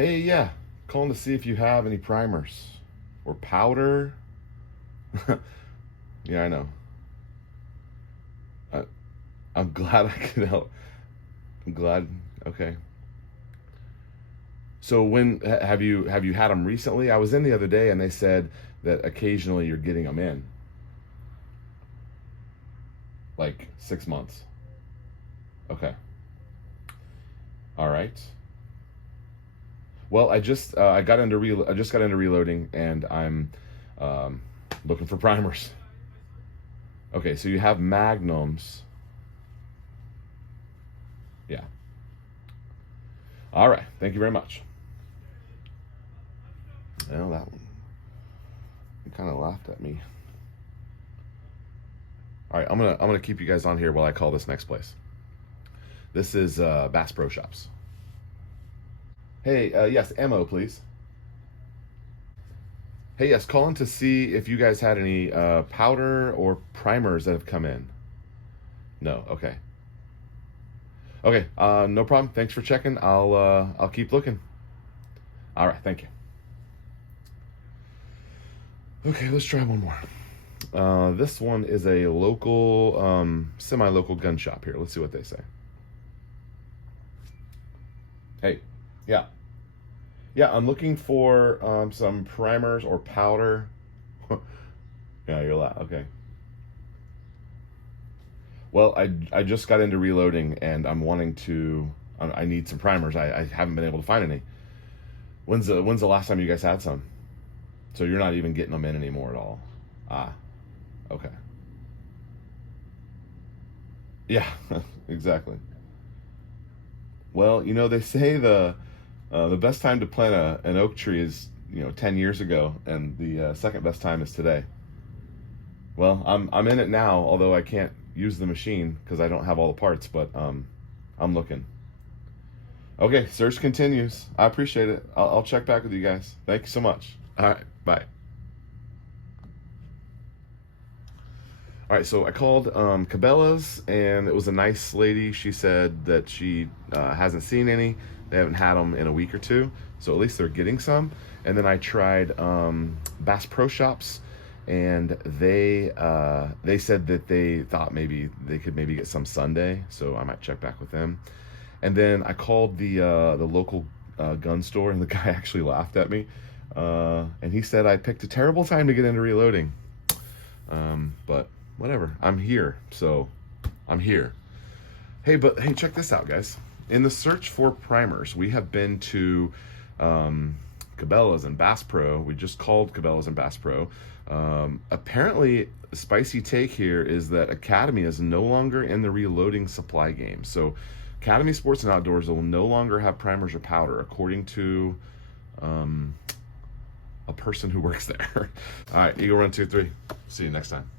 Hey, yeah, calling to see if you have any primers or powder. Yeah, I know. I, I'm glad I could help. I'm glad. Okay. So when have you had them recently? I was in the other day and they said that occasionally you're getting them in, like 6 months. Okay. All right. Well, I just got into reloading and I'm um, looking for primers. Okay, so you have magnums. Yeah. All right. Thank you very much. Well, that one, you kind of laughed at me. All right, I'm gonna keep you guys on here while I call this next place. This is Bass Pro Shops. Hey, yes, ammo, please. Hey, yes, calling to see if you guys had any powder or primers that have come in. No, okay, okay, no problem. Thanks for checking. I'll keep looking. All right, thank you. Okay, let's try one more. This one is a local, semi-local gun shop here. Let's see what they say. Hey, yeah. Yeah, I'm looking for some primers or powder. Yeah, you're loud. Okay. Well, I just got into reloading and I'm wanting to. I need some primers. I haven't been able to find any. When's the last time you guys had some? So you're not even getting them in anymore at all. Ah, okay. Yeah, exactly. Well, they say the best time to plant an oak tree is 10 years ago, and the second best time is today. Well, I'm in it now, although I can't use the machine because I don't have all the parts, but I'm looking. Okay, search continues. I appreciate it. I'll check back with you guys. Thank you so much. All right, bye. All right, so I called Cabela's, and it was a nice lady. She said that she hasn't seen any. They haven't had them in a week or two, so at least they're getting some. And then I tried Bass Pro Shops, and they said that they thought maybe they could maybe get some Sunday, so I might check back with them. And then I called the local gun store, and the guy actually laughed at me, and he said I picked a terrible time to get into reloading. But whatever, I'm here, so I'm here. Hey, check this out, guys. In the search for primers, we have been to Cabela's and Bass Pro. We just called Cabela's and Bass Pro. Apparently, the spicy take here is that Academy is no longer in the reloading supply game. So Academy Sports and Outdoors will no longer have primers or powder, according to a person who works there. All right, Eagle Run 2-3. See you next time.